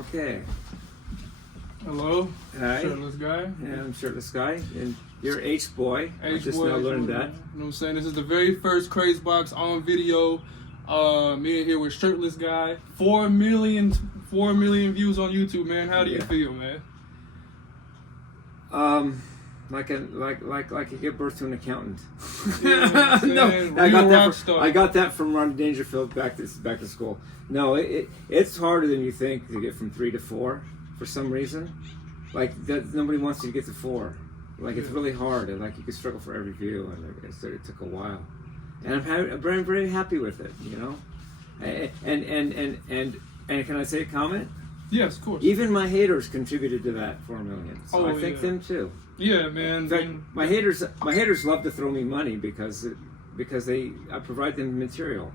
Okay. Hello. Hi. Shirtlessguy. Yeah, I'm Shirtlessguy, and you're H-Boy. I just H-Boy, now learned that. You know what I'm saying? This is the very first Craz box on video. Me and here with Shirtlessguy. 4 million views on YouTube, man. How do you feel, man? Like you give birth to an accountant. Yeah, No, I got that from Ron Dangerfield back to school. No, it's harder than you think to get from 3 to 4 for some reason. Like that, nobody wants you to get to 4. Like it's really hard, and like you could struggle for every view, and it took a while. And I'm very, very happy with it, you know. And can I say a comment? Yes, of course. Even my haters contributed to that 4 million. So I thank them too. Yeah, man. In fact, my haters love to throw me money because I provide them material.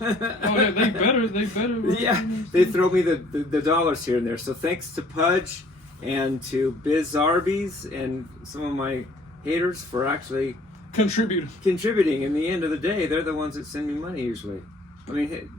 Oh, they better. Right? Yeah, they throw me the dollars here and there. So thanks to Pudge and to Biz Arby's and some of my haters for actually contributing. In the end of the day, they're the ones that send me money usually. I mean,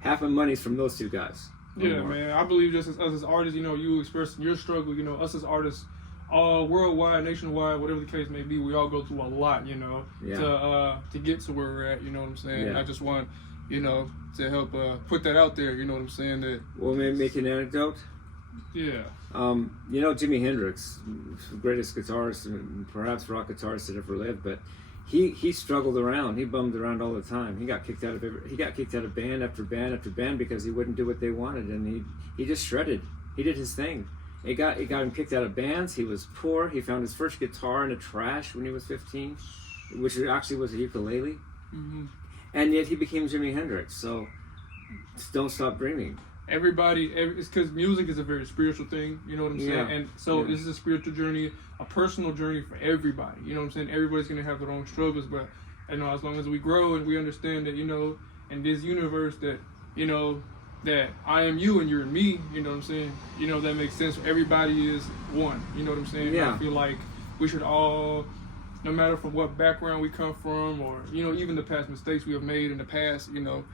half my money's from those two guys. Yeah, man. I believe just as us as artists, you know, you expressing your struggle, you know, us as artists, worldwide, nationwide, whatever the case may be, we all go through a lot, you know, to get to where we're at, you know what I'm saying? Yeah. I just want, you know, to help put that out there, you know what I'm saying? That well, maybe make an anecdote. Yeah. You know, Jimi Hendrix, the greatest guitarist and perhaps rock guitarist that ever lived, but he struggled around. He bummed around all the time. He got kicked out of band after band after band because he wouldn't do what they wanted, and he just shredded. He did his thing. It got him kicked out of bands. He was poor. He found his first guitar in the trash when he was 15, which actually was a ukulele. Mm-hmm. And yet he became Jimi Hendrix. So don't stop dreaming. It's because music is a very spiritual thing, you know what I'm saying? And so this is a spiritual journey, a personal journey for everybody, you know what I'm saying? Everybody's going to have their own struggles, but, you know, as long as we grow and we understand that, you know, in this universe that, you know, that I am you and you're me, you know what I'm saying? You know, that makes sense. Everybody is one, you know what I'm saying? Yeah. I feel like we should all, no matter from what background we come from or, you know, even the past mistakes we have made in the past, you know,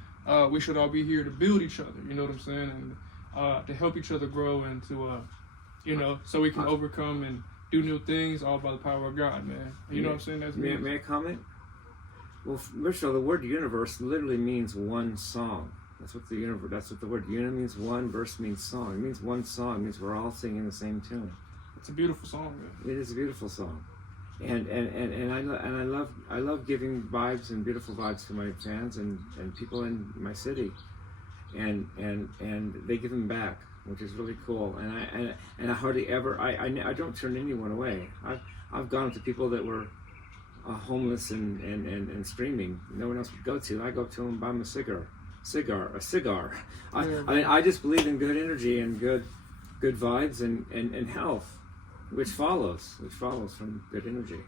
we should all be here to build each other, you know what I'm saying, and to help each other grow and to, you know, so we can overcome and do new things all by the power of God, man. You know what I'm saying? That's me. May I comment? Well, first of all, the word universe literally means one song. That's what the word uni means. One, verse means song. It means one song. It means we're all singing the same tune. It's a beautiful song, man. It is a beautiful song. And I love giving vibes and beautiful vibes to my fans and people in my city, and they give them back, which is really cool. And I hardly ever I don't turn anyone away. I've gone to people that were homeless and screaming. No one else would go to. I go to them and buy them a cigar. I mean, I just believe in good energy and good vibes and health. Which follows from good energy.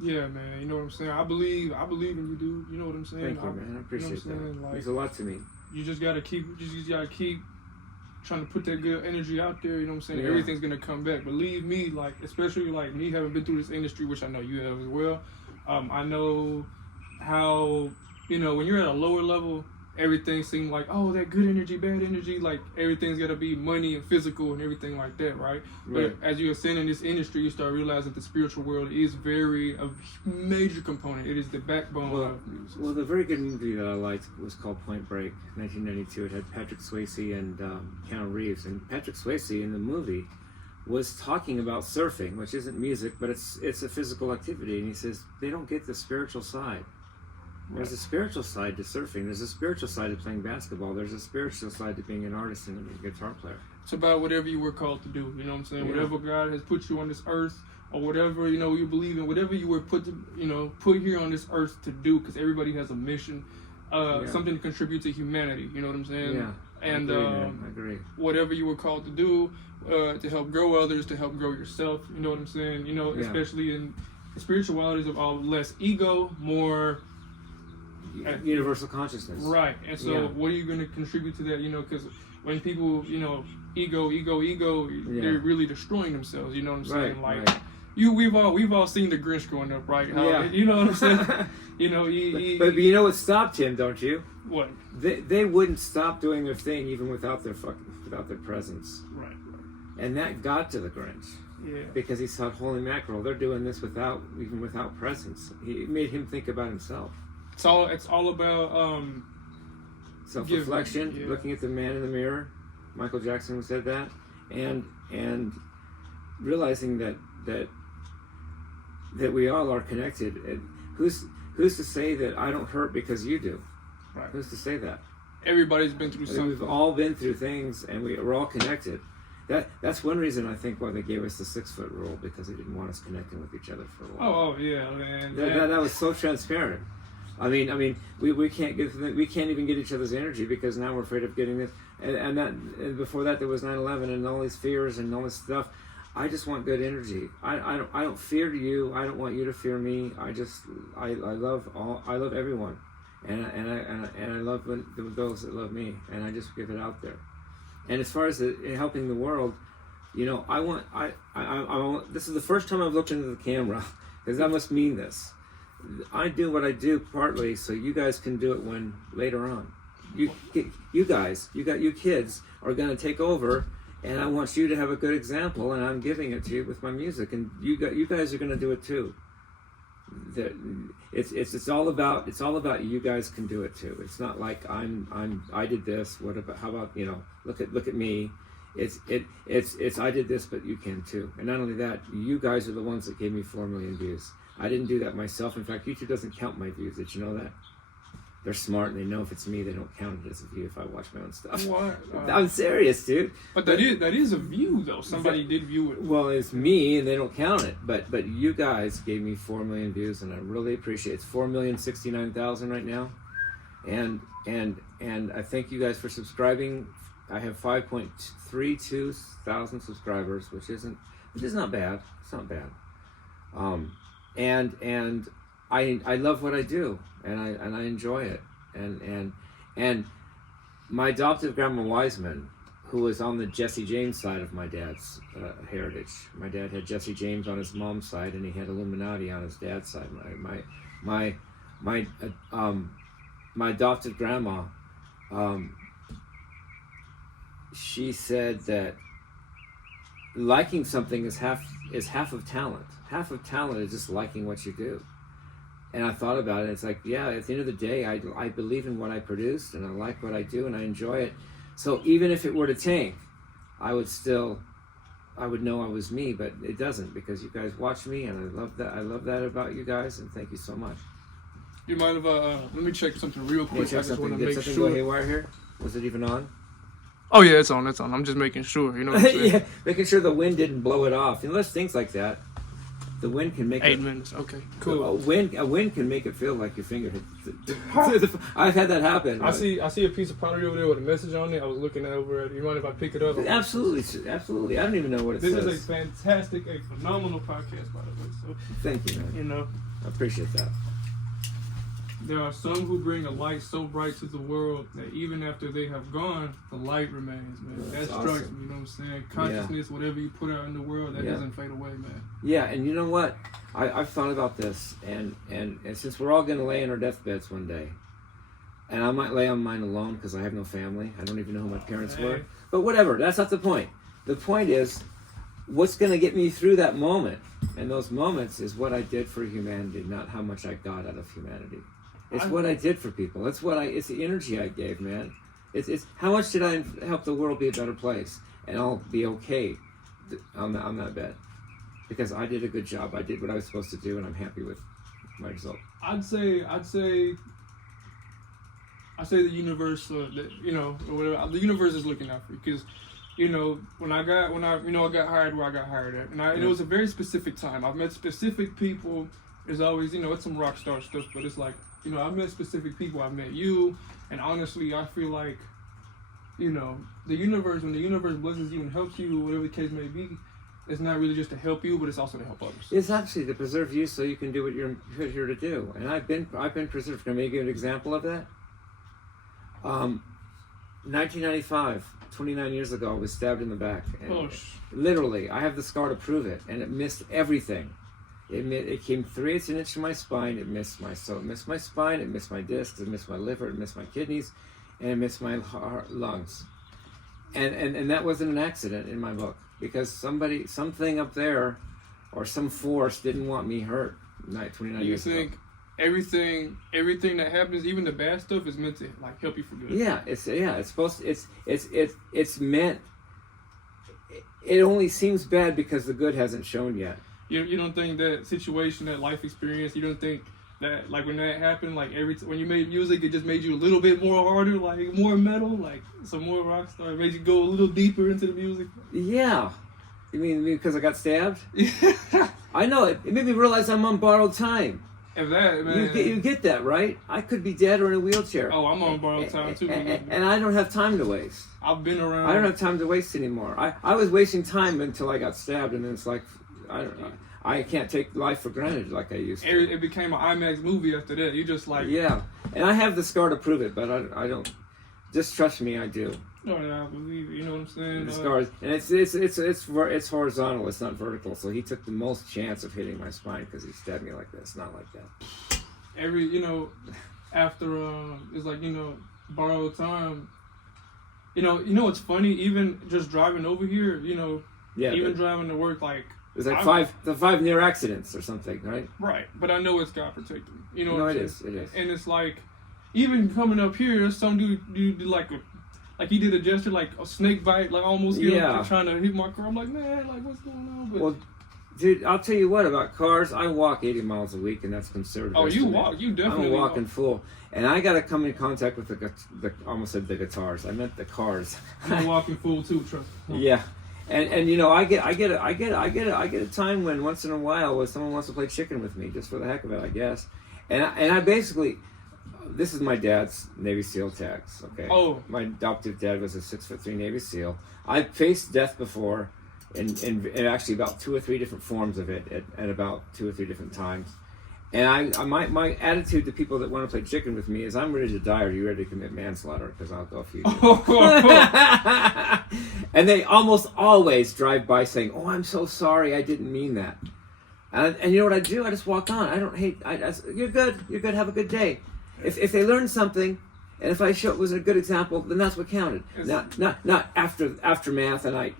Yeah, man. You know what I'm saying? I believe in you, dude. You know what I'm saying? Thank you, man. I appreciate that. Like, means a lot to me. You just gotta keep trying to put that good energy out there. You know what I'm saying? Yeah. Everything's gonna come back. Believe me, like especially like me having been through this industry, which I know you have as well. I know how, you know, when you're at a lower level, everything seems like, oh, that good energy, bad energy, like everything's gotta be money and physical and everything like that, right? But as you ascend in this industry, you start realizing that the spiritual world is a major component. It is the backbone of music. Well, the very good movie that I liked was called Point Break, 1992. It had Patrick Swayze and Keanu Reeves. And Patrick Swayze in the movie was talking about surfing, which isn't music, but it's a physical activity. And he says, they don't get the spiritual side. There's a spiritual side to surfing. There's a spiritual side to playing basketball. There's a spiritual side to being an artist and a guitar player. It's about whatever you were called to do. You know what I'm saying? Yeah. Whatever God has put you on this earth, or whatever, you know, you believe in, whatever you were put here on this earth to do, because everybody has a mission, something to contribute to humanity. You know what I'm saying? Yeah. And I agree. Whatever you were called to do, to help grow others, to help grow yourself. You know what I'm saying? You know, especially in spiritualities of all less ego, more universal consciousness. Right. And so what are you going to contribute to that? You know, because when people, you know, ego, they're really destroying themselves. You know what I'm saying? we've all seen the Grinch growing up, right? How, Yeah. You know what I'm saying? You know, but you know what stopped him, don't you? What? They wouldn't stop doing their thing even without their presence. Right. And that got to the Grinch. Yeah. Because he thought, holy mackerel, they're doing this without presence. It made him think about himself. It's all about Self-reflection, yeah. looking at the man in the mirror. Michael Jackson said that, and realizing that we all are connected. And who's to say that I don't hurt because you do? Right. Who's to say that? Everybody's been through something. We've all been through things, and we're all connected. That's one reason I think why they gave us the 6-foot rule, because they didn't want us connecting with each other for a while. Oh yeah, man. That was so transparent. I mean, we can't even get each other's energy because now we're afraid of getting this. And before that, there was 9/11 and all these fears and all this stuff. I just want good energy. I don't fear you. I don't want you to fear me. I love everyone, and I love those that love me, and I just give it out there. And as far as helping the world, you know, I want. This is the first time I've looked into the camera, because that must mean this. I do what I do partly so you guys can do it when later on. You kids are going to take over, and I want you to have a good example, and I'm giving it to you with my music, and you guys are going to do it too. It's all about you guys can do it too. It's not like I did this. How about, you know, look at me. It's I did this, but you can too. And not only that, you guys are the ones that gave me 4 million views. I didn't do that myself. In fact, YouTube doesn't count my views. Did you know that? They're smart, and they know if it's me, they don't count it as a view if I watch my own stuff. What? I'm serious, dude. But that is a view, though. Somebody did view it. Well, it's me, and they don't count it. But you guys gave me 4 million views, and I really appreciate it. It's 4,069,000 right now, and I thank you guys for subscribing. I have 5.32 thousand subscribers, which is not bad. It's not bad. And I love what I do, and I enjoy it, and my adoptive grandma Wiseman, who was on the Jesse James side of my dad's heritage. My dad had Jesse James on his mom's side, and he had Illuminati on his dad's side. My adoptive grandma, she said that liking something is half of talent. Half of talent is just liking what you do. And I thought about it. It's like, yeah, at the end of the day, I believe in what I produced, and I like what I do, and I enjoy it. So even if it were to tank, I would know I was me, but it doesn't, because you guys watch me, and I love that. I love that about you guys, and thank you so much. You mind if let me check something real quick? I just want to make sure. Go haywire here? Was it even on? Oh yeah, it's on. I'm just making sure. You know what I'm saying? Yeah, making sure the wind didn't blow it off. You know, there's things like that. The wind can make 8 minutes. Okay, cool. A wind can make it feel like your finger hit. I've had that happen. I see a piece of pottery over there with a message on it. I was looking over it. You mind if I pick it up? Absolutely. I don't even know what it says. This is a phenomenal podcast, by the way. So thank you, man. You know, I appreciate that. There are some who bring a light so bright to the world that even after they have gone, the light remains, man. That strikes awesome. me, you know what I'm saying? Consciousness, whatever you put out in the world, that doesn't fade away, man. Yeah, and you know what? I've thought about this, and since we're all going to lay in our deathbeds one day, and I might lay on mine alone because I have no family. I don't even know who my parents were. But whatever, that's not the point. The point is, what's going to get me through that moment? And those moments is what I did for humanity, not how much I got out of humanity. It's what I did for people. It's the energy I gave, man. It's how much did I help the world be a better place, and I'll be okay on that bed, because I did a good job. I did what I was supposed to do, and I'm happy with my result. I'd say the universe, the universe is looking out for you, because, you know, I got hired where I got hired at, and it was a very specific time. I've met specific people. There's always, you know, it's some rock star stuff, but it's like, you know, I've met specific people. I've met you, and honestly, I feel like, you know, when the universe blesses you and helps you, whatever the case may be, it's not really just to help you, but it's also to help others. It's actually to preserve you so you can do what you're here to do. And I've been preserved. Can I give you an example of that? 1995, 29 years ago, I was stabbed in the back. And Oh, literally, I have the scar to prove it, and it missed everything. It came 3/8 inch to my spine. It missed my spine. It missed my discs. It missed my liver. It missed my kidneys, and it missed my lungs. And that wasn't an accident in my book, because something up there, or some force didn't want me hurt. 29 years ago. You think everything that happens, even the bad stuff, is meant to like help you for good? Yeah, it's supposed to, it's meant. It only seems bad because the good hasn't shown yet. You don't think that situation, that life experience, you don't think that like when that happened, like when you made music, it just made you a little bit more harder, like more metal, like some more rock star, it made you go a little deeper into the music? Yeah. You mean because I got stabbed? Yeah. I know it. It made me realize I'm on borrowed time. If that, man. You get that, right? I could be dead or in a wheelchair. Oh, I'm on borrowed time too. And I don't have time to waste. I've been around. I don't have time to waste anymore. I was wasting time until I got stabbed, and then it's like, I don't know. I can't take life for granted like I used to. It became an IMAX movie after that. You just like... Yeah. And I have the scar to prove it, but I don't... Just trust me, I do. No, I believe, you know what I'm saying? The scars, and it's horizontal. It's not vertical. So he took the most chance of hitting my spine because he stabbed me like this, not like that. After it's like borrowed time. What's funny? Even just driving over here, driving to work, like it's like five near accidents or something, right? Right, but I know it's God protected. You know, no, what it is. And it's like, even coming up here, there's some dude like he did a gesture like a snake bite, like almost trying to hit my car. I'm like, man, like what's going on? But, well, dude, I'll tell you what about cars. I walk 80 miles a week, and that's conservative. Oh, you walk? You definitely I'm a walking walk. fool, and I got to come in contact with the almost said the guitars. I meant the cars. I'm a walking fool too, trust me. Yeah. And I get a time when once in a while when someone wants to play chicken with me just for the heck of it, I guess. And I basically, this is my dad's Navy SEAL tags. Okay. Oh. My adoptive dad was a 6'3" Navy SEAL. I faced death before, in actually about 2 or 3 different forms of it at about 2 or 3 different times. And my attitude to people that want to play chicken with me is, I'm ready to die. Are you ready to commit manslaughter? Because I'll go for you. And they almost always drive by saying, "Oh, I'm so sorry. I didn't mean that." And you know what I do? I just walk on. I don't hate. You're good. You're good. Have a good day. If they learn something, and if I was a good example, then that's what counted. Not aftermath. And I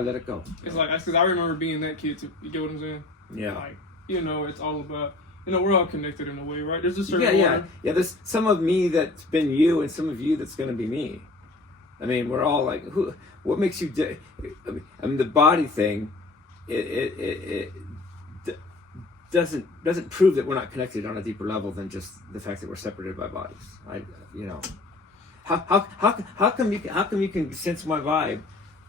let it go. It's like, because I remember being that kid too. You get what I'm saying? Yeah. Like, it's all about. We're all connected in a way, right? There's a certain order. Yeah. There's some of me that's been you, and some of you that's going to be me. I mean, we're all like, what makes you? I mean, the body thing, it doesn't prove that we're not connected on a deeper level than just the fact that we're separated by bodies. How come you can sense my vibe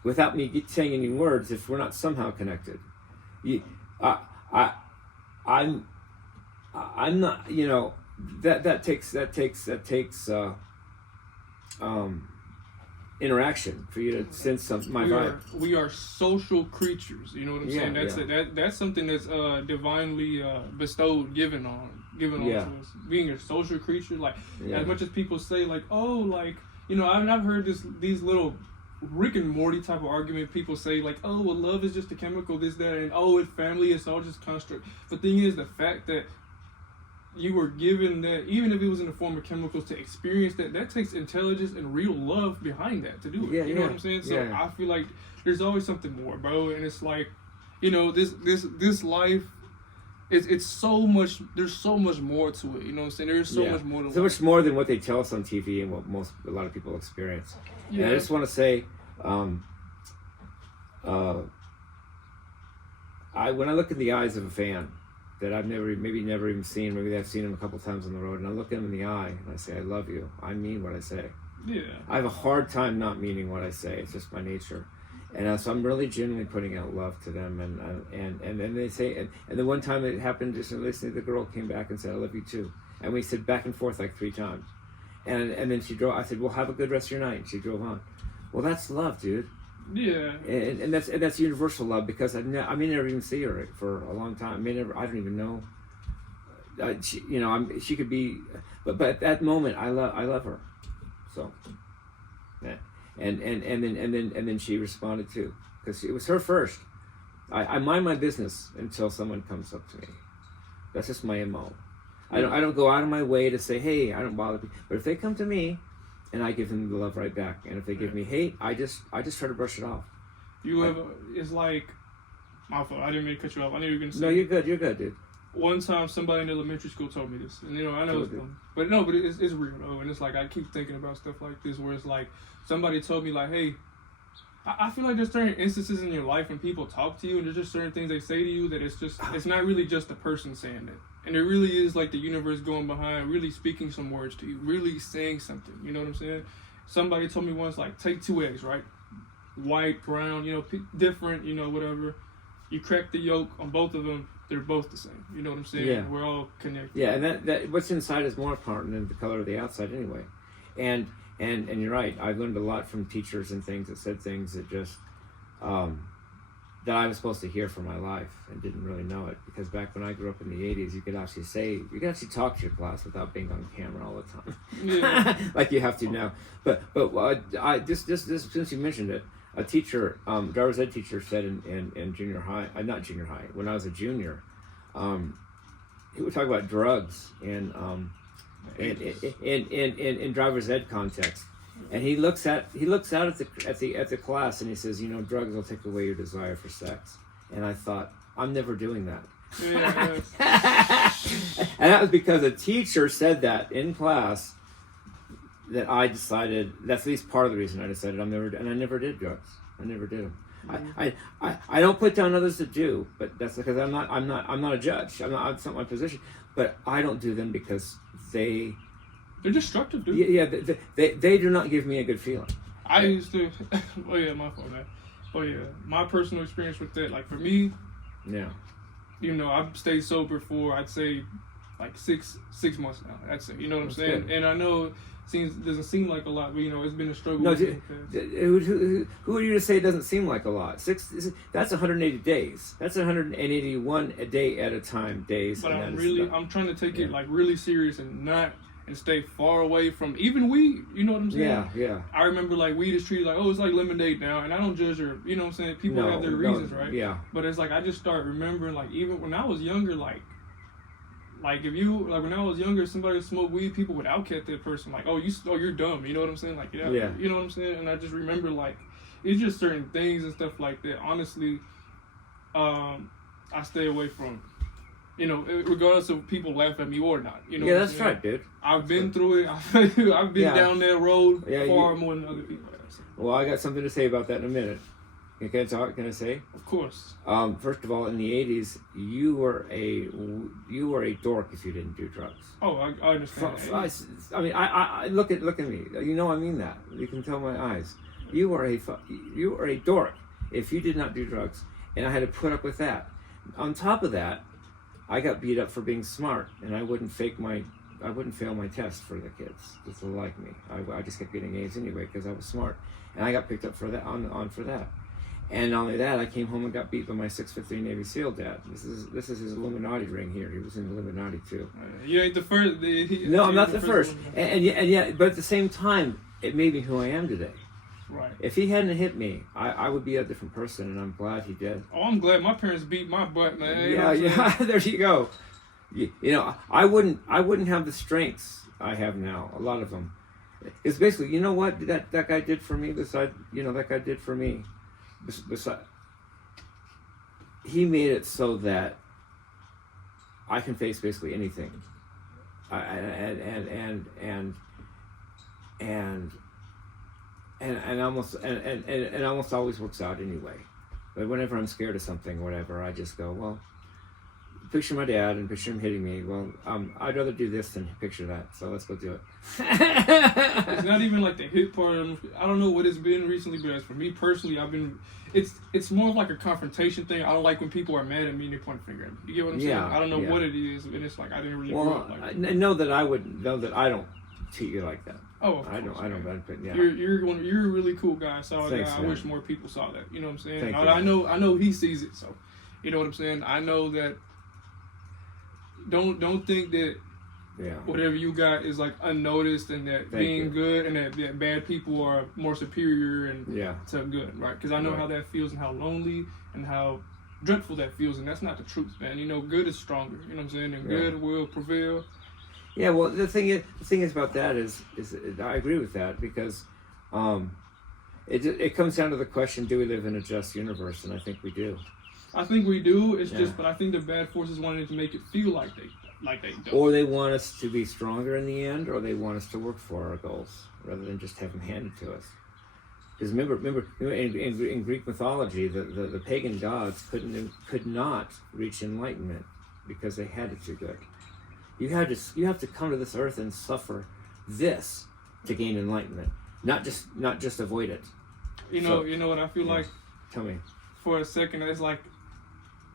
without me saying any words if we're not somehow connected? I'm not, that takes interaction for you to sense my vibe. We are social creatures, you know what I'm saying? That's something that's divinely bestowed, given on to us. Being a social creature, like as much as people say, like, oh, like, I've heard these little Rick and Morty type of argument. People say like, oh, well, love is just a chemical, this, that, and oh, it's family, it's all just construct. The thing is, the fact that you were given that, even if it was in the form of chemicals, to experience that takes intelligence and real love behind that to do it. You know what I'm saying? So I feel like there's always something more, bro. And it's like, this life, it's so much. There's so much more to it. You know what I'm saying? There's so much more to so much more than what they tell us on TV and what a lot of people experience. Yeah. And I just want to say, when I look in the eyes of a fan that I've never even seen, maybe I've seen him a couple times on the road, and I look him in the eye and I say, I love you. I mean what I say. Yeah. I have a hard time not meaning what I say. It's just my nature. And so I'm really genuinely putting out love to them. And then they say, and the one time it happened, just listening, the girl came back and said, I love you too. And we said back and forth like 3 times. And then she drove, I said, well, have a good rest of your night. And she drove on. Well, that's love, dude. Yeah. And that's universal love, because I may never even see her for a long time. I don't even know. She could be, but at that moment, I love her. So, yeah. and then she responded too, because it was her first. I mind my business until someone comes up to me. That's just my MO. I don't go out of my way to say, hey, I don't bother people. But if they come to me, and I give them the love right back, and if they give me hate, I just try to brush it off. It's like, my fault. I didn't mean to cut you off. I knew you were gonna say. No, you're good. You're good, dude. One time, somebody in elementary school told me this, and I know it's dumb, but it's real though, and it's like I keep thinking about stuff like this, where it's like somebody told me like, hey, I feel like there's certain instances in your life when people talk to you, and there's just certain things they say to you that it's not really just the person saying it. And it really is like the universe going behind, really speaking some words to you, really saying something. You know what I'm saying? Somebody told me once, like, take 2 eggs, right? White, brown, different, whatever. You crack the yolk on both of them, they're both the same. You know what I'm saying? Yeah. We're all connected. Yeah, and that what's inside is more important than the color of the outside anyway. And you're right. I've learned a lot from teachers and things that said things that just that I was supposed to hear for my life and didn't really know it, because back when I grew up in the 80s, you could actually talk to your class without being on camera all the time. Yeah. Like you have to now. But I this since you mentioned it, a teacher, driver's ed teacher said in junior high, not junior high, when I was a junior, he would talk about drugs in driver's ed context. And he looks out at the class and he says, drugs will take away your desire for sex. And I thought, I'm never doing that. Yeah. And that was because a teacher said that in class, that I decided, that's at least part of the reason I decided I never did drugs. I never did them. Mm-hmm. I don't put down others that do, but that's because I'm not a judge. That's not my position. But I don't do them because they're destructive, dude. Yeah, they do not give me a good feeling. I used to. Oh yeah, my fault, man. Oh yeah, my personal experience with that. Like for me, yeah, I've stayed sober for, I'd say, like six months now. That's it. You know what I'm saying? Good. And I know doesn't seem like a lot, but it's been a struggle. No, who are you to say it doesn't seem like a lot? That's 180 days. That's 181 a day at a time days. But I'm trying to take it like really serious and stay far away from even weed. You know what I'm saying? Yeah. I remember like weed is treated like, oh, it's like lemonade now, and I don't judge her. You know what I'm saying? People have their reasons, right? Yeah. But it's like I just start remembering like even when I was younger, like when I was younger, somebody smoked weed, people would outcast that person like, you're dumb. You know what I'm saying? Like yeah. You know what I'm saying? And I just remember like it's just certain things and stuff like that. Honestly, I stay away from. Regardless of people laugh at me or not. Yeah, that's right, dude. I've been through it. I've been down that road far more than other people have. Well, I got something to say about that in a minute. Can I talk? Can I say? Of course. First of all, in the 80s, you were a dork if you didn't do drugs. Oh, I understand. I look at me. I mean that. You can tell my eyes. You were a dork if you did not do drugs, and I had to put up with that. On top of that, I got beat up for being smart, and I wouldn't fail my test for the kids just to like me. I just kept getting A's anyway because I was smart, and I got picked up for that for that. And not only that, I came home and got beat by my 6'3" Navy SEAL dad. This is his Illuminati ring here. He was in the Illuminati too. You ain't the first. No, I'm not the first. And yet, but at the same time, it made me who I am today. Right. If he hadn't hit me, I would be a different person, and I'm glad he did. Oh, I'm glad my parents beat my butt, man. Yeah. There you go. I wouldn't have the strengths I have now. A lot of them. It's basically, what that guy did for me. That guy did for me. Besides, he made it so that I can face basically anything. And almost always works out anyway. But whenever I'm scared of something or whatever, I just go, well, picture my dad and picture him hitting me. Well, I'd rather do this than picture that. So let's go do it. It's not even like the hit part. I don't know what it's been recently, but as for me personally, it's more of like a confrontation thing. I don't like when people are mad at me and they point a finger at me. You get what I'm saying? I don't know what it is, and it's like I didn't really grow up like that. I know that I don't treat you like that. Oh, I don't. Yeah. You're a really cool guy. Thanks, I wish more people saw that. You know what I'm saying? Thank I know he sees it. So, you know what I'm saying? I know that. Don't think that whatever you got is like unnoticed, and that being good and that bad people are more superior and to good, right? Because I know how that feels and how lonely and how dreadful that feels, and that's not the truth, man. You know, good is stronger. You know what I'm saying? And good will prevail. Yeah. Well, the thing is about that is I agree with that, because it comes down to the question: do we live in a just universe? And I think we do. I think we do. It's just, but I think the bad forces wanted to make it feel like they don't. Or they want us to be stronger in the end, or they want us to work for our goals rather than just have them handed to us. Because remember, in Greek mythology, the pagan gods could not reach enlightenment because they had it too good. You have to come to this earth and suffer this to gain enlightenment, not just avoid it. You know what I feel like. Tell me. For a second, it's like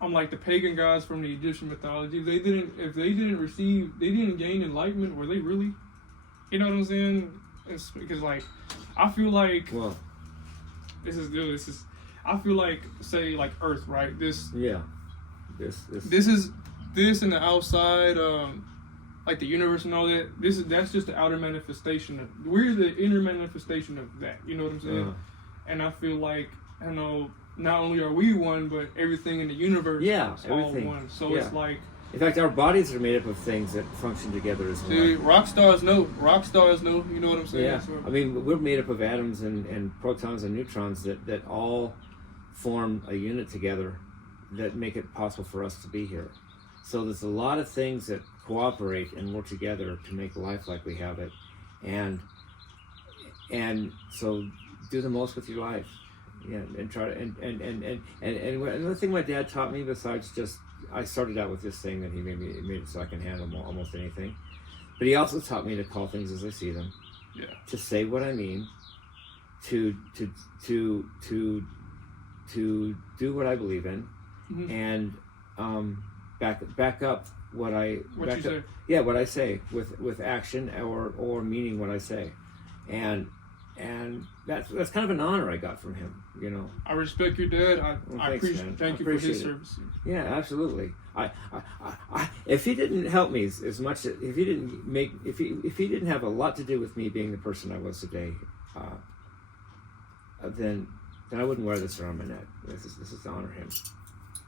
I'm like the pagan gods from the Egyptian mythology. If they didn't gain enlightenment, were they really? You know what I'm saying? It's because like I feel like this is good. I feel like, say, like Earth, right? This and the outside, like the universe and all that. That's just the outer manifestation. We're the inner manifestation of that. You know what I'm saying? And I feel like, I know, not only are we one, but everything in the universe is all one. So it's like, in fact, our bodies are made up of things that function together as one. Rock stars know. You know what I'm saying? Yeah. So, I mean, we're made up of atoms and protons and neutrons that all form a unit together that make it possible for us to be here. So there's a lot of things that cooperate and work together to make life like we have it, and so do the most with your life. Yeah, and try to and another thing my dad taught me, besides just, I started out with this thing that he made it so I can handle almost anything, but he also taught me to call things as I see them. Yeah. To say what I mean, to do what I believe in, and back up what I say with action or meaning what I say, and that's kind of an honor I got from him, you know. I respect your dad. I appreciate. Thank you for his service. Yeah, absolutely. I if he didn't help me as much, if he didn't have a lot to do with me being the person I was today, then I wouldn't wear this around my neck. This is to honor him.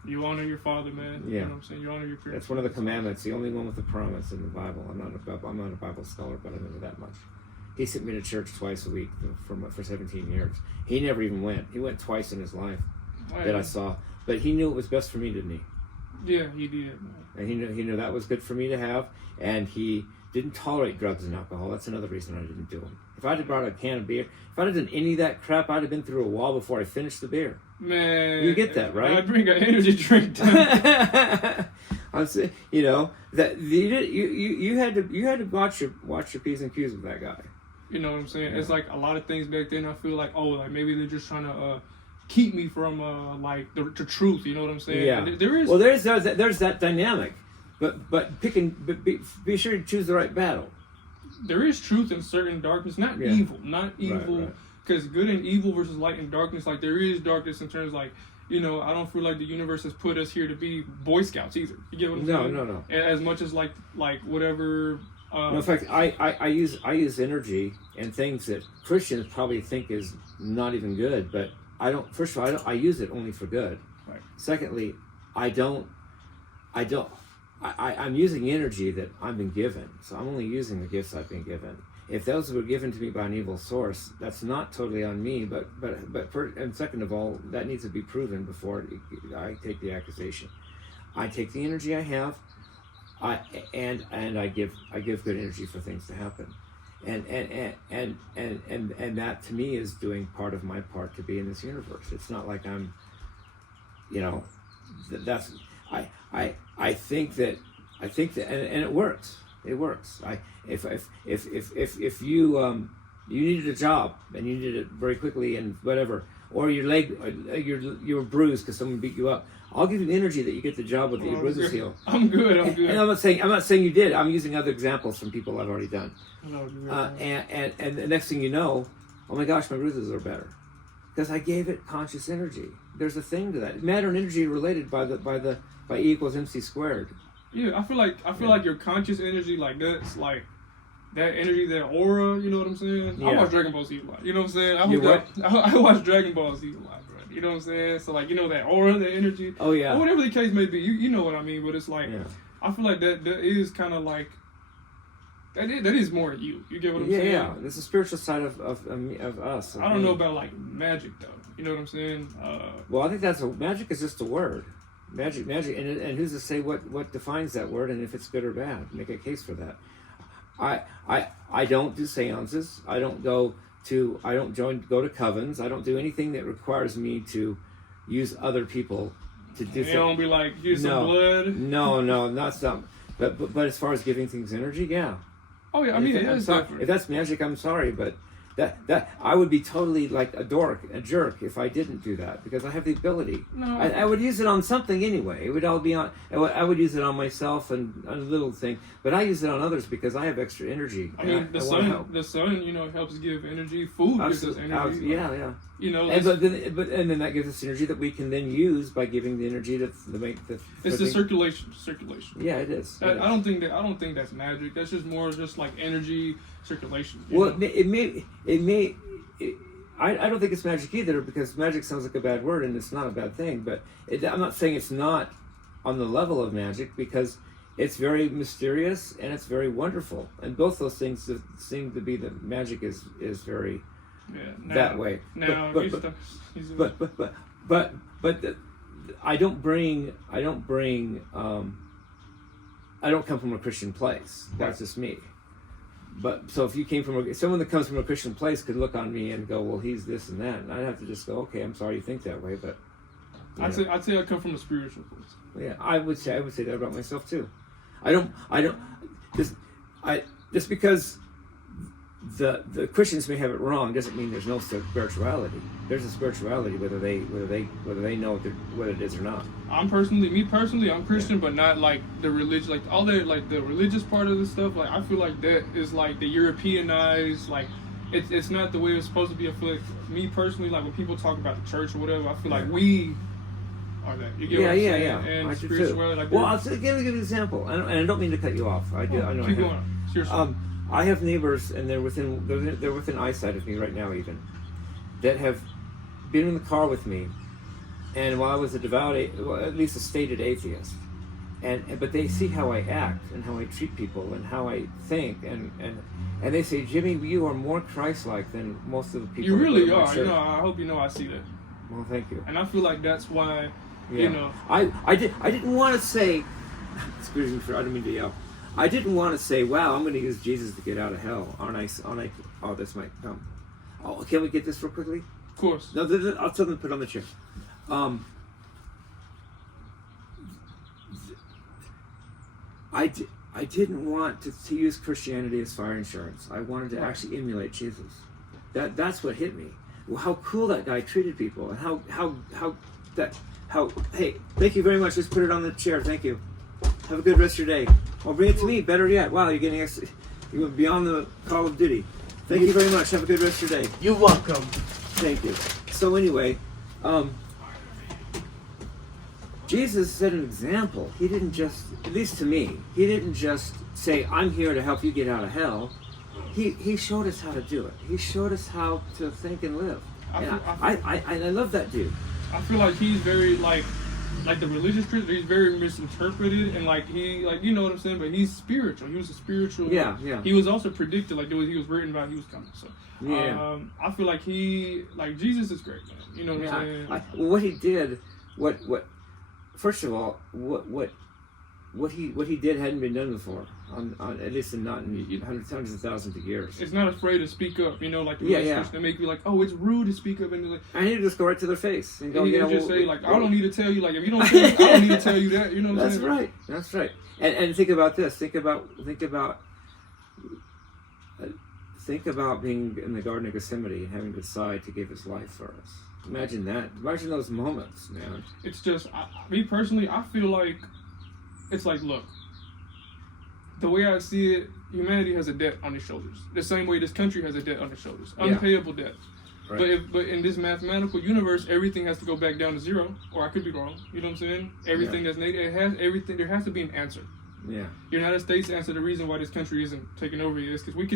You honor your father, man. Yeah. You know what I'm saying? You honor your parents. That's one of the commandments, the only one with the promise in the Bible. I'm not a Bible scholar, but I know that much. He sent me to church twice a week for 17 years. He never even went. He went twice in his life that I saw. But he knew it was best for me, didn't he? Yeah, he did, man. And he knew that was good for me to have. And he didn't tolerate drugs and alcohol. That's another reason I didn't do them. If I'd have brought a can of beer, if I'd have done any of that crap, I'd have been through a wall before I finished the beer. Man, you get that, right? I'd bring an energy drink. I'm saying, you know, that you had to watch your P's and Q's with that guy. You know what I'm saying? Yeah. It's like a lot of things back then. I feel like, maybe they're just trying to keep me from the truth. You know what I'm saying? Yeah. And there is. Well, there's that dynamic, but be sure to choose the right battle. There is truth in certain darkness, not evil, Right. Because good and evil versus light and darkness, like there is darkness in terms like, you know, I don't feel like the universe has put us here to be Boy Scouts either. You get what I'm saying? No. As much as like whatever. No, in fact, I use energy and things that Christians probably think is not even good, but I don't. First of all, I use it only for good. Right. Secondly, I'm using energy that I've been given, so I'm only using the gifts I've been given. If those were given to me by an evil source, that's not totally on me. And second of all, that needs to be proven before I take the accusation. I take the energy I have. And I give good energy for things to happen, and that to me is doing part of my part to be in this universe. It's not like I'm, you know, that's I think that and it works. It works. If you needed a job and you needed it very quickly and whatever, or your leg you were bruised because someone beat you up, I'll give you energy that you get the job with your bruises healed. I'm good. And I'm not saying you did. I'm using other examples from people I've already done. And the next thing you know, oh my gosh, my bruises are better because I gave it conscious energy. There's a thing to that. Matter and energy are related by E equals MC squared. Yeah, I feel like your conscious energy, like that's like that energy, that aura. You know what I'm saying? Yeah. I watch Dragon Ball Z a lot. You know what I'm saying? I watch Dragon Ball Z a lot, bro. You know what I'm saying? So like, you know, that aura, that energy. Oh yeah. Or whatever the case may be, you know what I mean. But it's like, Yeah. I feel like that is kind of like that is more you. You get what I'm saying? Yeah. There's a spiritual side of us. I don't know about like magic though. You know what I'm saying? Well, I think magic is just a word. Magic, and who's to say what defines that word and if it's good or bad? Make a case for that. I don't do seances. I don't go to covens. I don't do anything that requires me to use other people to do. You don't be like, here's some blood. No, not some. But as far as giving things energy, yeah. Oh yeah, I mean, it's different. If that's magic, I'm sorry, but that I would be totally like a jerk if I didn't do that, because I have the ability. No. I would use it on something anyway. It would all be on. I would use it on myself and a little thing, but I use it on others because I have extra energy. I mean, the sun, you know, helps give energy. Food gives us energy. Yeah. You know, and then that gives us energy that we can then use by giving the energy to make the. It's the circulation. Yeah, it is. I don't think that's magic. That's just more just like energy circulation. Well, it may. I don't think it's magic either, because magic sounds like a bad word and it's not a bad thing. But I'm not saying it's not on the level of magic, because it's very mysterious and it's very wonderful, and both those things seem to be that magic is very. That way. Now, but I don't come from a Christian place. That's just me. But so if you came from someone that comes from a Christian place could look on me and go, well, he's this and that, and I'd have to just go, okay, I'm sorry you think that way, but I'd say I come from a spiritual place. Yeah, I would say that about myself too. Just because the Christians may have it wrong doesn't mean there's no spirituality. There's a spirituality whether they know what it is or not. Me personally, I'm Christian, but not like the religion, like all the like the religious part of this stuff. Like I feel like that is like the Europeanized, like it's not the way it's supposed to be. I feel like me personally, like when people talk about the church or whatever, I feel like we are that. You get what I'm saying? Yeah. And spirituality, like well, I'll give you an example, and I don't mean to cut you off. I know. Keep going. Seriously. I have neighbors, and they're within eyesight of me right now, even, that have been in the car with me, and while I was at least a stated atheist, but they see how I act and how I treat people and how I think, and they say, Jimmy, you are more Christ-like than most of the people. You really are. You know, I hope you know I see that. Well, thank you. And I feel like that's why, you know, I didn't want to say, excuse me, I didn't mean to yell. I didn't want to say, wow, I'm going to use Jesus to get out of hell. Aren't I? Oh, this might come. Oh, can we get this real quickly? Of course. No, I'll tell them to put it on the chair. I didn't want to use Christianity as fire insurance. I wanted to actually emulate Jesus. That's what hit me. Well, how cool that guy treated people, and how hey, thank you very much. Just put it on the chair. Thank you. Have a good rest of your day. Or bring it to me. Better yet. Wow, you're getting extra. You're beyond the Call of Duty. Thank you very much. Have a good rest of your day. You're welcome. Thank you. So anyway, Jesus set an example. He didn't just, at least to me, he didn't just say, I'm here to help you get out of hell. He showed us how to do it. He showed us how to think and live. I love that dude. I feel like he's very like the religious Christian, he's very misinterpreted, and you know what I'm saying, but he's spiritual. He was a spiritual. Yeah. He was also predicted, like he was written about, he was coming. So I feel like Jesus is great, man. You know what I'm saying? What he did, first of all, what he did hadn't been done before, at least not in hundreds of thousands of years. It's not afraid to speak up, you know, like the religious Christian. They make you like, oh, it's rude to speak up, and like, I need to just go right to their face and go, just say like, I don't need to tell you, like if you don't, tell me, I don't need to tell you that, you know what I'm saying? That's right. And think about this. Think about being in the Garden of Gethsemane and having to decide to give his life for us. Imagine that. Imagine those moments, man. It's just, me personally, I feel like it's like, look, the way I see it, humanity has a debt on its shoulders. The same way this country has a debt on its shoulders. Unpayable debt. Right. But in this mathematical universe, everything has to go back down to zero, or I could be wrong. You know what I'm saying? Everything that's negative, there has to be an answer. Yeah. United States answer the reason why this country isn't taking over is because we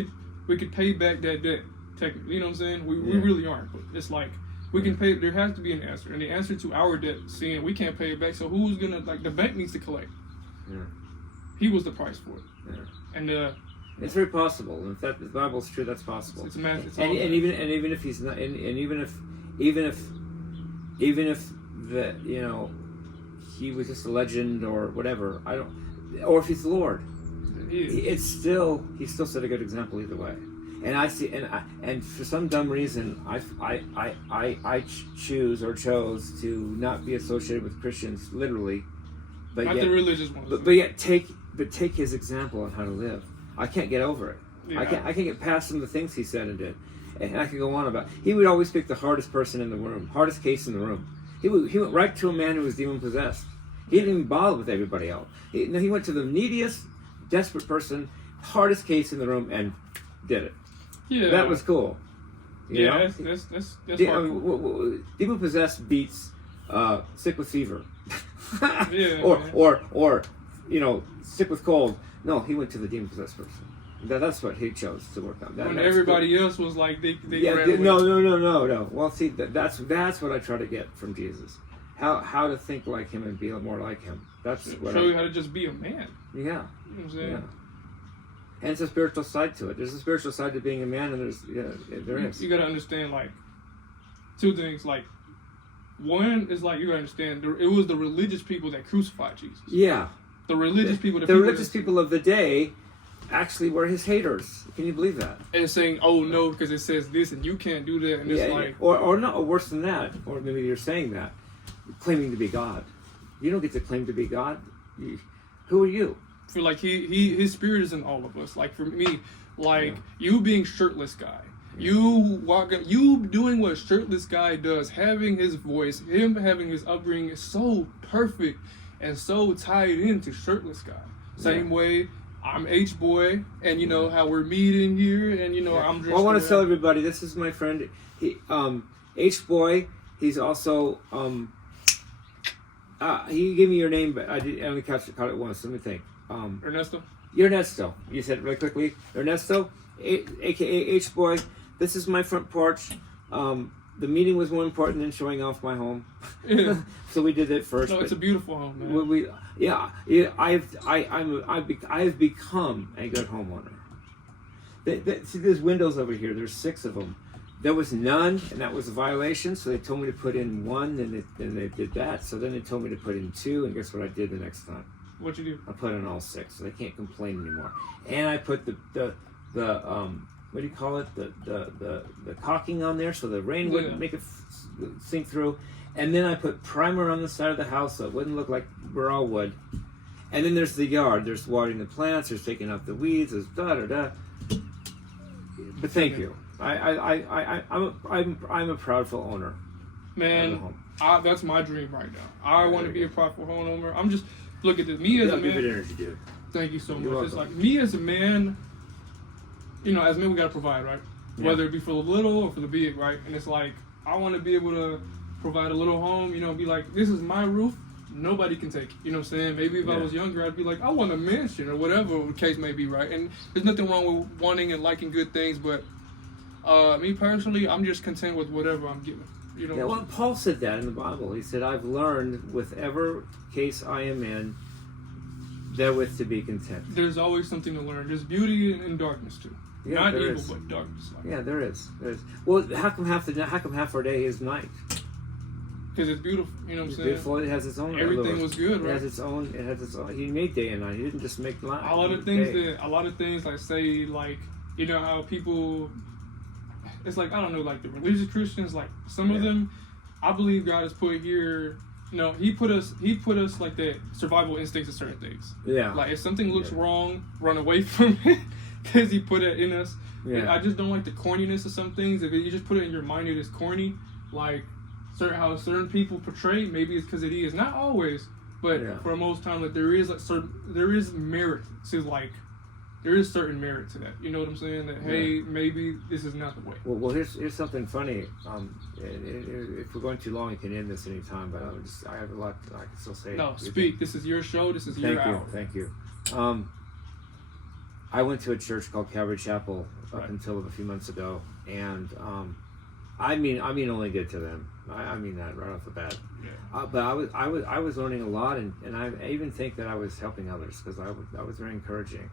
could pay back that debt. Technically, you know what I'm saying? We really aren't. But it's like we can pay. There has to be an answer, and the answer to our debt, seeing we can't pay it back. So who's gonna the bank needs to collect? Yeah. He was the price for it. Yeah. And it's very possible. And if the Bible's true, that's possible. It's math. It's and even if he's not, and even if the he was just a legend or whatever, or if he's the Lord, he still set a good example either way. And I see, and for some dumb reason, I chose to not be associated with Christians literally, but not yet, the religious ones. but yet take his example on how to live. I can't get over it. Yeah. I can't get past some of the things he said and did, and I could go on about. He would always pick the hardest person in the room, hardest case in the room. He went right to a man who was demon possessed. He didn't even bother with everybody else. He went to the neediest, desperate person, hardest case in the room, and did it. Yeah, that was cool. You know? That's cool. Demon possessed beats sick with fever. Yeah, or sick with cold. No, he went to the demon possessed person. That's what he chose to work on. When everybody else was like they ran away. No. Well, see, that's what I try to get from Jesus. How to think like him and be more like him. That's what show you how to just be a man. Yeah. You know what I'm saying? Yeah. And it's a spiritual side to it. There's a spiritual side to being a man, and there is. You gotta understand two things. One is you gotta understand it was the religious people that crucified Jesus. Yeah. The religious people. The religious people of the day actually were his haters. Can you believe that? And saying, "Oh no," because it says this, and you can't do that, and it's or no, or worse than that, or maybe you're saying that, claiming to be God. You don't get to claim to be God. Who are you? I feel like his spirit is in all of us. For me, you being shirtless guy, you doing what shirtless guy does, having his voice, him having his upbringing is so perfect and so tied into shirtless guy. Same way I'm H boy, and how we're meeting here, and I'm dressed. Well, I want to tell everybody this is my friend. He H boy. He's also he gave me your name, but I only caught it once. Let me think. Ernesto? Ernesto. You said it really quickly. Ernesto, a.k.a. H-Boy. This is my front porch. The meeting was more important than showing off my home. Yeah. So we did it first. No, it's a beautiful home, man. I've become a good homeowner. See, there's windows over here. There's 6 of them. There was none, and that was a violation, so they told me to put in 1, and they did that. So then they told me to put in 2, and guess what I did the next time? What'd you do? I put in all 6, so they can't complain anymore. And I put the what do you call it? The caulking on there, so the rain wouldn't make it sink through. And then I put primer on the side of the house, so it wouldn't look like we're all wood. And then there's the yard. There's watering the plants. There's taking out the weeds. There's da. But thank you. I'm a proudful owner. Man, that's my dream right now. I want to be a proudful homeowner. I'm just look at this. Me as a man. Give it energy, dude. Thank you so You're much. welcome. It's me as a man. As men we gotta provide, right? Yeah. Whether it be for the little or for the big, right? And it's I want to be able to provide a little home. Be like, this is my roof. Nobody can take it. You know what I'm saying? Maybe if I was younger, I'd be like, I want a mansion or whatever the case may be, right? And there's nothing wrong with wanting and liking good things, but me personally, I'm just content with whatever I'm given. Well, Paul said that in the Bible. He said, I've learned with every case I am in, therewith to be content. There's always something to learn. There's beauty in darkness too. Yeah, not evil, is. but darkness. Yeah, there is. Well, how come half our day is night? Because it's beautiful. You know what I'm saying? Beautiful. It has its own. Everything was good, right? It has its own. He made day and night. He didn't just make light. A lot of things say how people. It's I don't know, the religious Christians, some of them, I believe God has put here. He put us like that survival instincts of certain things. Yeah. If something looks wrong, run away from it. Because he put it in us. Yeah. I just don't like the corniness of some things. If you just put it in your mind, it is corny. How certain people portray, maybe it's because it is. Not always, but for most time, there is merit to there is certain merit to that. You know what I'm saying? That hey, maybe this is not the way. Well, here's something funny. If we're going too long, you can end this anytime. But I have a lot I can still say. No, speak. This is your show. This is your hour. Thank you. I went to a church called Calvary Chapel up Right. until a few months ago, and I mean only good to them. I mean that right off the bat. Yeah. But I was learning a lot, and I even think that I was helping others because I was very encouraging.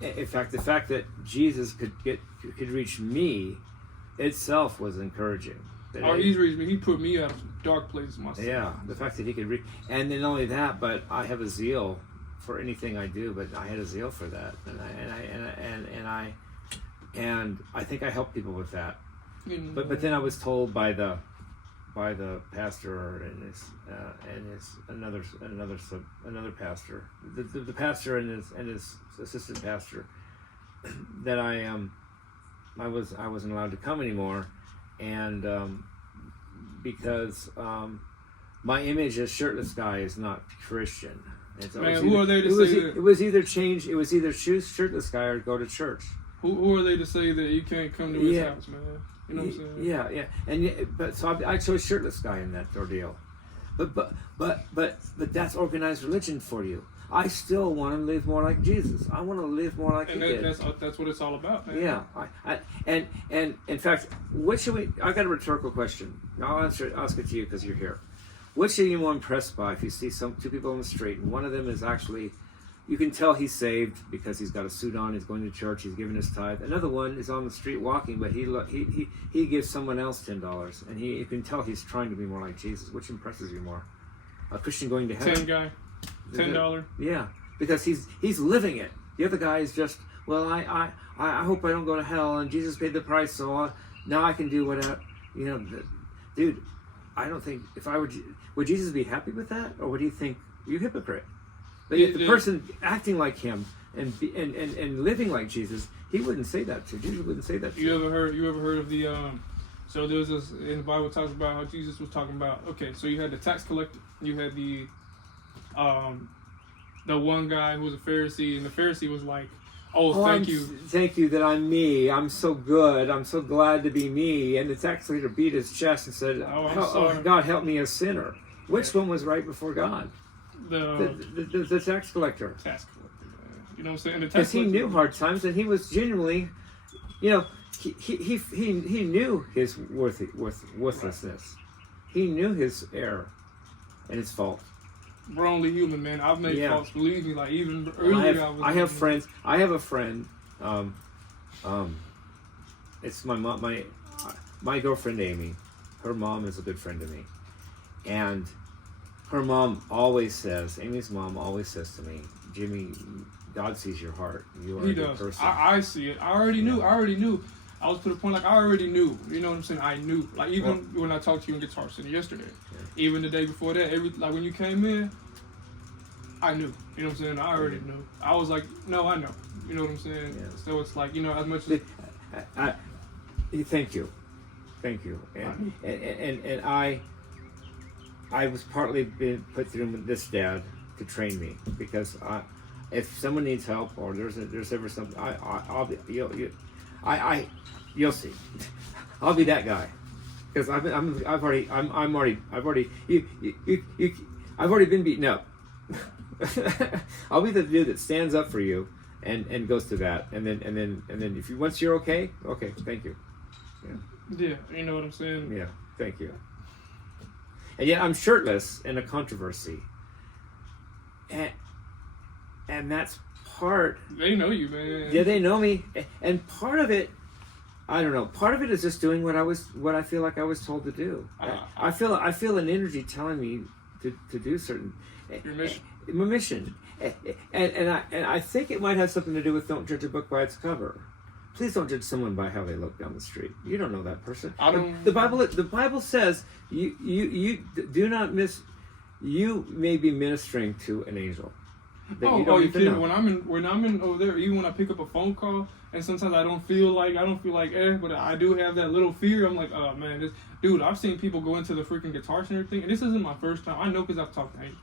In fact, the fact that Jesus could reach me itself was encouraging. He's reached me. He put me out of some dark places myself. Yeah, the fact that he could reach, and then not only that, but I have a zeal for anything I do. But I had a zeal for that, and I think I help people with that. But then I was told by the pastor and his another pastor, the pastor and his assistant pastor, that I wasn't allowed to come anymore, and because my image as Shirtlessguy is not Christian. Man, who are they to say that? It was either choose Shirtlessguy or go to church. Who are they to say that you can't come to his house, man? You know what I'm saying? Yeah. But so I chose Shirtlessguy in that ordeal. But that's organized religion for you. I still want to live more like Jesus. I want to live more like he did. That's what it's all about, man. Yeah. And in fact, what should we? I got a rhetorical question. I'll ask it to you because you're here. Which are you more impressed by if you see two people on the street and one of them is actually, you can tell he's saved because he's got a suit on, he's going to church, he's giving his tithe. Another one is on the street walking, but he gives someone else $10, and you can tell he's trying to be more like Jesus. Which impresses you more? A Christian going to heaven? $10. Yeah, because he's living it. The other guy is just, well, I hope I don't go to hell, and Jesus paid the price, so now I can do whatever. Dude, I don't think would Jesus be happy with that, or would he think you hypocrite? But yet the person acting like him and living like Jesus, he wouldn't say that to. Jesus wouldn't say that to. You ever heard of the so there's this in the Bible talks about how Jesus was talking about, okay, so you had the tax collector, you had the one guy who was a Pharisee, and the Pharisee was like, thank you that I'm me. I'm so good. I'm so glad to be me. And the tax collector beat his chest and said, oh, God, help me, a sinner. Which one was right before God? The tax collector. Tax collector, man. You know what I'm saying? Because he knew hard times, and he was genuinely, he knew his worthlessness. Right. He knew his error and his fault. We're only human, man. I've made faults. Believe me, like even earlier. I have friends. I have a friend. It's my mom. My girlfriend Amy. Her mom is a good friend to me, and her mom always says. Amy's mom always says to me, "Jimmy, God sees your heart. You are a good person." I see it. I already knew. I was to the point like I already knew. You know what I'm saying? I knew. Like even when I talked to you in Guitar Center yesterday, even the day before that, like when you came in, I knew. You know what I'm saying? I already knew. I was like, no, I know. You know what I'm saying? Yeah. So it's like, as much as thank you, and I was partly been put through this dad to train me because if someone needs help or there's ever something, I'll be you'll see. I'll be that guy because I've already been beaten up. I'll be the dude that stands up for you and goes to that, and then if once you're okay, thank you. Yeah, you know what I'm saying. Yeah, thank you. And yet I'm shirtless in a controversy, and that's part. They know you, man. Yeah, they know me, and part of it, I don't know. Part of it is just doing what I feel like I was told to do. I feel an energy telling me to do certain. Your mission. My mission, and I think it might have something to do with don't judge a book by its cover. Please don't judge someone by how they look down the street. You don't know that person. The Bible says you do not miss. You may be ministering to an angel. You kidding? When I'm in over there, even when I pick up a phone call, and sometimes I don't feel like but I do have that little fear. I'm like, oh man, dude, I've seen people go into the freaking Guitar Center thing, and this isn't my first time. I know because I've talked to angels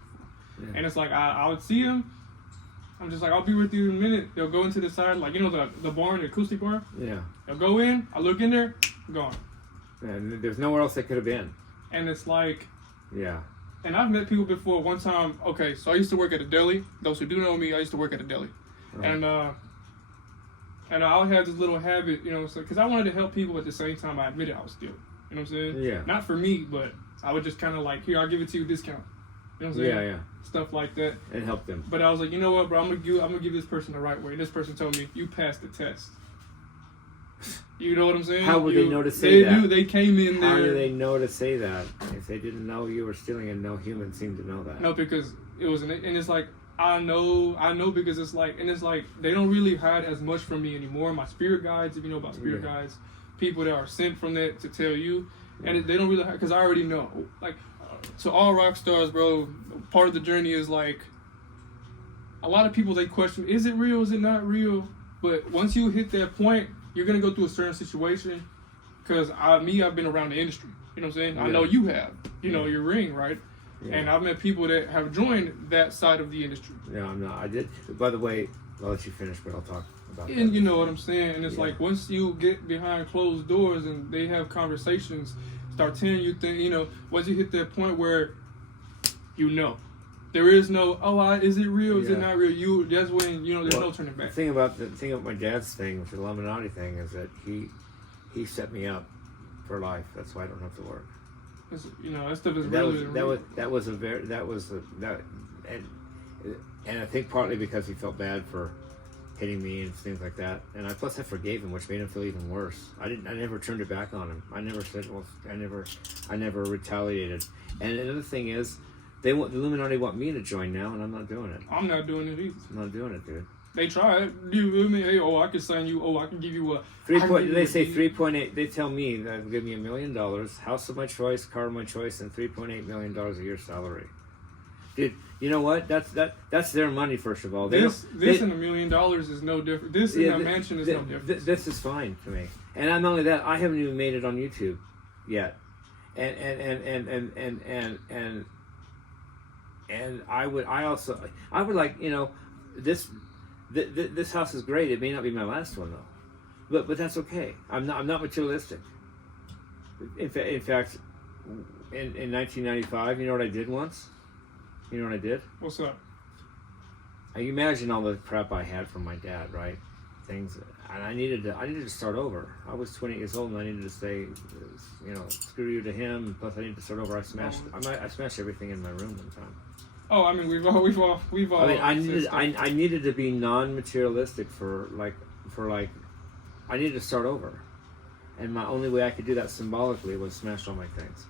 before, and it's like I would see them. I'm just like, I'll be with you in a minute. They'll go into the side, like the barn, the acoustic barn. Yeah. They'll go in. I look in there, gone. And there's nowhere else they could have been. And it's like, yeah. and I've met people before. One time, okay, so I used to work at a deli. Those who do know me, I used to work at a deli, and I had this little habit, you know, because I wanted to help people at the same time. I admitted I was stealing. You know what I'm saying? Yeah. Not for me, but I would just kind of like, here, I'll give it to you discount. You know what I'm saying? Yeah. Stuff like that. And help them. But I was like, you know what, bro? I'm gonna give this person the right way. And this person told me, you passed the test. You know what I'm saying? How would they know to say that? They knew. They came in there. How do they know to say that if they didn't know you were stealing and no human seemed to know that? No, because it was, and it's like, I know because it's like, and it's like, they don't really hide as much from me anymore. My spirit guides, if you know about spirit guides, people that are sent from that to tell you, and they don't really, because I already know. Like, to all rock stars, bro, part of the journey is like, a lot of people, they question, is it real, is it not real? But once you hit that point, you're going to go through a certain situation, because I've been around the industry, you know what I'm saying? I know you have, you know, your ring, right? Yeah. And I've met people that have joined that side of the industry. No, I'm not. I did. By the way, I'll let you finish, but I'll talk about that. And you know what I'm saying? And it's like, once you get behind closed doors and they have conversations, start telling you things, you know, once you hit that point where you know, there is no, is it real? Is it not real? That's when, you know, there's no turning back. The thing about my dad's thing with the Illuminati thing is that he set me up for life. That's why I don't have to work. You know, that stuff is real. And I think partly because he felt bad for hitting me and things like that, and plus I forgave him, which made him feel even worse. I never turned it back on him. I never said, I never retaliated. And another thing is, the Illuminati want me to join now, and I'm not doing it. I'm not doing it either. I'm not doing it, dude. They try it. You feel me? Hey, I can sign you. I can give you a 3.8. They say 3.8. They tell me that they'll give me $1 million, house of my choice, car of my choice, and $3.8 million a year salary. Dude, you know what? That's their money. First of all, this and $1 million is no different. This and a mansion is no different. This is fine to me. And not only that, I haven't even made it on YouTube yet. And I would like, you know, this house is great. It may not be my last one though, but that's okay. I'm not materialistic. In fact, in 1995, you know what I did once? You know what I did? What's up? You imagine all the crap I had from my dad, right? Things, and I needed to start over. I was 20 years old, and I needed to say, you know, screw you to him. Plus, I needed to start over. I smashed everything in my room one time. Oh, I mean, we've all. I mean, I needed to be non-materialistic for like, I needed to start over, and my only way I could do that symbolically was smash all my things,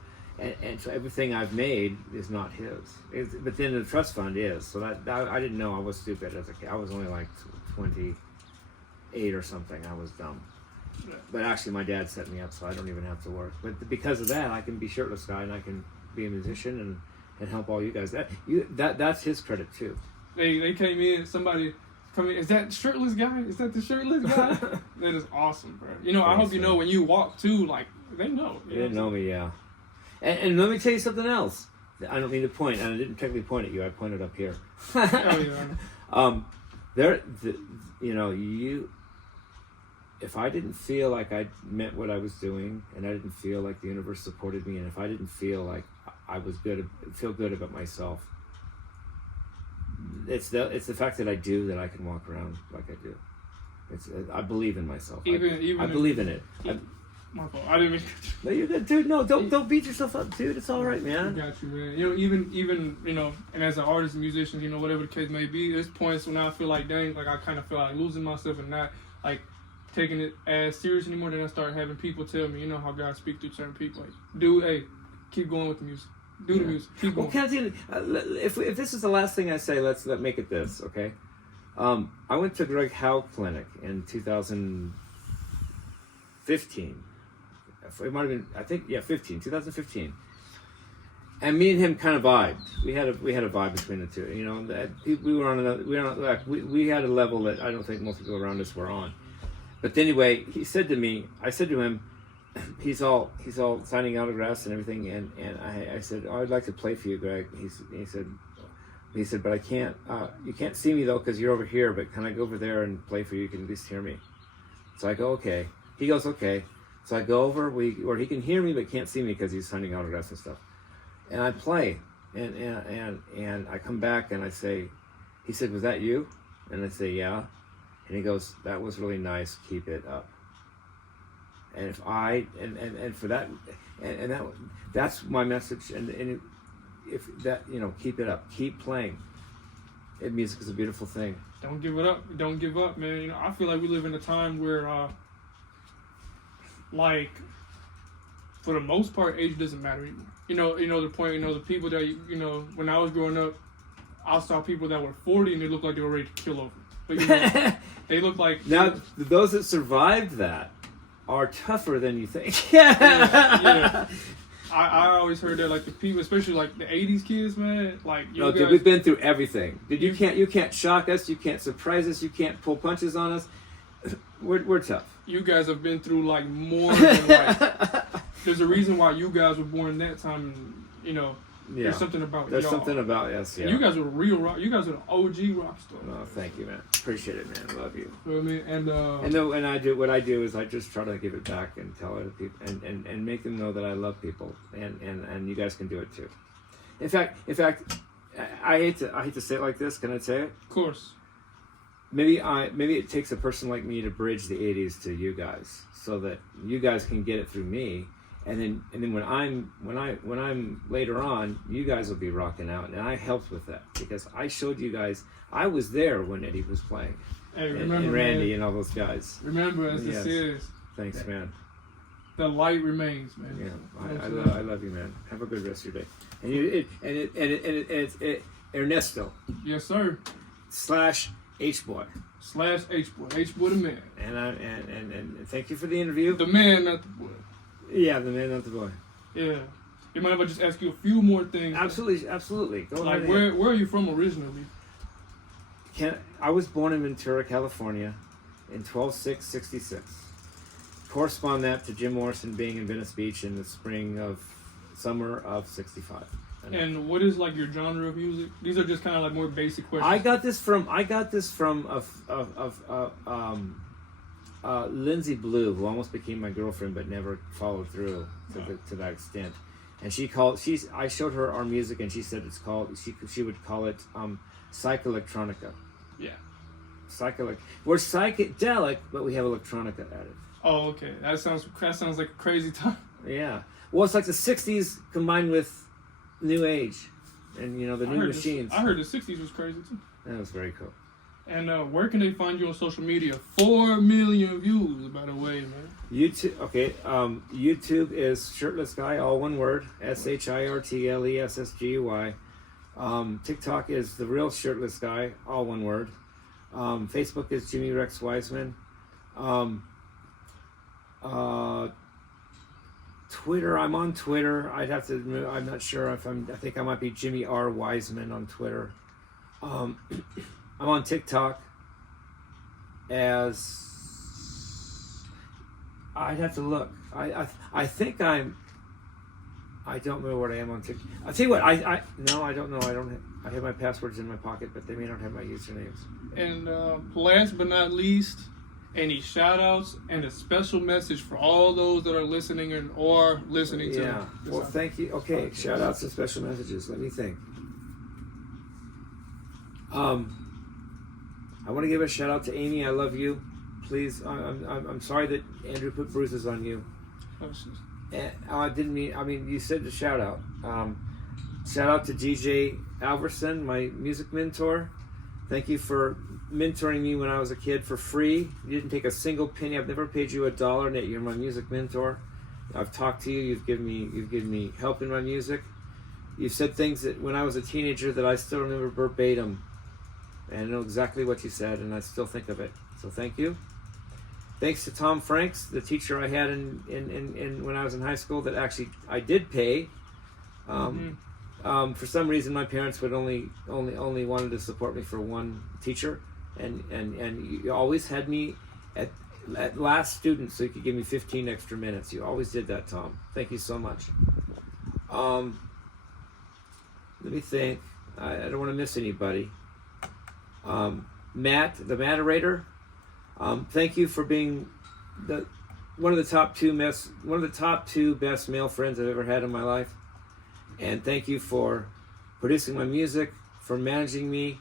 and so everything I've made is not his. But then the trust fund is. So that I didn't know. I was stupid as a kid. I was only like 28 or something. I was dumb. But actually, my dad set me up, so I don't even have to work. But because of that, I can be Shirtlessguy, and I can be a musician and help all you guys. That's his credit too. They came in. Somebody come in. Is that Shirtlessguy? Is that the Shirtlessguy? That is awesome, bro. You know, I hope you know when you walk too. Like they know. They didn't know me, yeah. And let me tell you something else. I don't mean to point, and I didn't technically point at you. I pointed up here. Oh yeah. You know, if I didn't feel like I meant what I was doing, and I didn't feel like the universe supported me, and if I didn't feel like I was feel good about myself, it's the fact that I do that I can walk around like I do. I believe in myself. I believe in it. My fault. I didn't mean. No, you're good, dude. No, don't beat yourself up, dude. It's all right, man. I got you, man. You know, even you know, and as an artist and musician, you know, whatever the case may be, there's points when I feel like, dang, like I kind of feel like losing myself and not like taking it as serious anymore. Then I start having people tell me, you know, how God speaks through certain people. Like, dude, hey, keep going with the music. Do the music. Keep going. Well, if this is the last thing I say, let's make it this, okay? I went to Greg Howe Clinic in 2015. It might have been, I think, 2015. And me and him kind of vibed. We had a vibe between the two. You know, we had a level that I don't think most people around us were on. But anyway, I said to him, he's all signing autographs and everything, and I said, oh, I'd like to play for you, Greg. He said, but I can't. You can't see me though because you're over here. But can I go over there and play for you? You can at least hear me. So I go, okay. He goes, okay. So I go over where he can hear me but can't see me because he's signing autographs and stuff. And I play, and I come back and I say, he said, "Was that you?" And I say, "Yeah." And he goes, "That was really nice. Keep it up." And if I and for that and that's my message. And if that, keep it up, keep playing. Music is a beautiful thing. Don't give it up. Don't give up, man. I feel like we live in a time where, like, for the most part, age doesn't matter anymore. The point. The people that when I was growing up, I saw people that were 40 and they looked like they were ready to kill over. But they look like now those that survived that are tougher than you think. yeah. I always heard that, like, the people, especially like the 80s kids, man. Like, dude, we've been through everything. Dude, you can't shock us. You can't surprise us. You can't pull punches on us. We're tough. You guys have been through like more than like. There's a reason why you guys were born that time. There's something about There's y'all. something about us. Yeah. And you guys are real rock. You guys are the OG rock stars. Oh, thank you, man. Appreciate it, man. I love you. You know what I mean? And I do what I do is I just try to give it back and tell other people and make them know that I love people and you guys can do it too. In fact, I hate to say it like this. Can I say it? Of course. Maybe it takes a person like me to bridge the 80s to you guys so that you guys can get it through me. And then when I'm later on, you guys will be rocking out, and I helped with that because I showed you guys. I was there when Eddie was playing, Hey, remember, and Randy man, and all those guys. Remember, as this is, Thanks, man. the light remains, man. Yeah, I love you, man. Have a good rest of your day. And it's Ernesto. Yes, sir. /H-boy. /H-boy. H-boy the man. And thank you for the interview. The man, not the boy. Yeah, the man, not the boy. Yeah. You mind if I just ask you a few more things? Absolutely. Go like, ahead. where are you from originally? I was born in Ventura, California, in 12/6/66. Correspond that to Jim Morrison being in Venice Beach in the summer of '65. And what is like your genre of music? These are just kind of like more basic questions. I got this from Lindsay Blue, who almost became my girlfriend but never followed through to that extent. And I showed her our music and she said she would call it psychoelectronica. Yeah. We're psychedelic, but we have electronica added. Oh, okay. That sounds like a crazy time. Yeah. Well, it's like the '60s combined with New Age, and the new machines. I heard the '60s was crazy too. That was very cool. And where can they find you on social media? 4 million views, by the way, man. YouTube. Okay. YouTube is Shirtlessguy, all one word. SHIRTLESSGUY. TikTok is The Real Shirtlessguy, all one word. Facebook is Jimmy Rex Wiseman. Twitter, I'm on Twitter. I'd have to admit, I'm not sure if I think I might be Jimmy R. Wiseman on Twitter. I'm on TikTok as I'd have to look. I think I don't know what I am on TikTok. I'll tell you what, no, I don't know. I have my passwords in my pocket, but they may not have my usernames. And last but not least, any shout outs and a special message for all those that are listening or listening to Yeah. Well, thank you. Okay, shout outs and special messages. Let me think. I want to give a shout out to Amy. I love you. Please, I'm sorry that Andrew put bruises on you. I didn't mean. I mean, you said the shout out. Shout out to DJ Alverson, my music mentor. Thank you for mentoring me when I was a kid for free. You didn't take a single penny. I've never paid you $1, and yet you're my music mentor. I've talked to you. You've given me help in my music. You've said things that when I was a teenager that I still remember verbatim, and I know exactly what you said, and I still think of it. So thank you. Thanks to Tom Franks, the teacher I had in when I was in high school that actually I did pay. For some reason, my parents would only wanted to support me for one teacher, and you always had me at last student so you could give me 15 extra minutes. You always did that, Tom. Thank you so much. Let me think. I don't want to miss anybody. Matt, the Matterator. Thank you for being one of the top two best male friends I've ever had in my life. And thank you for producing my music, for managing me,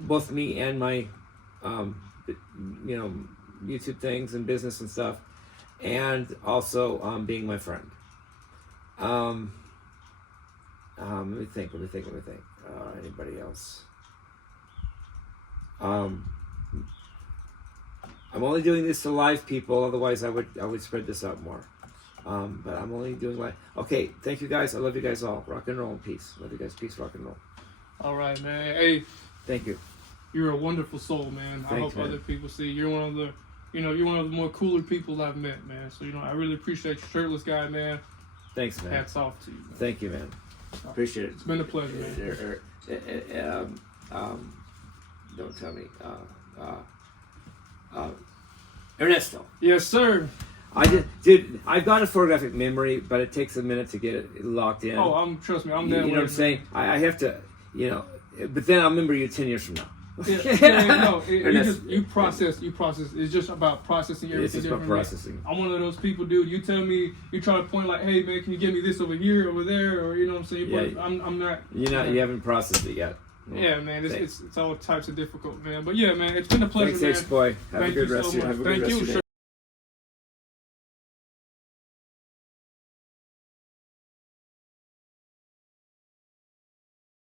both me and my, YouTube things and business and stuff, and also being my friend. Let me think. Anybody else? I'm only doing this to live people. Otherwise, I would spread this out more. But I'm only doing live. Okay, thank you guys. I love you guys all. Rock and roll and peace. Love you guys. Peace, rock and roll. All right, man. Hey, thank you. You're a wonderful soul, man. I hope other people see you're one of the, you're one of the more cooler people I've met, man. So I really appreciate you, Shirtless Guy, man. Thanks, man. Hats off to you, man. Thank you, man. Appreciate it. It's been a pleasure, man. Don't tell me. Ernesto. Yes, sir. Dude, I've got a photographic memory, but it takes a minute to get it locked in. Oh, trust me, I'm You that way. know what I'm saying? I have to, but then I'll remember you 10 years from now. You process. It's just about processing everything. It's just about processing. I'm one of those people, dude. You tell me, you try to point like, hey man, can you give me this over here, over there, or you know what I'm saying? I'm not. You haven't processed it yet. Yeah, man, it's all types of difficult, man. But yeah, man, it's been a pleasure, Thanks, man. H-boy. Have a good rest of your day. Thank you.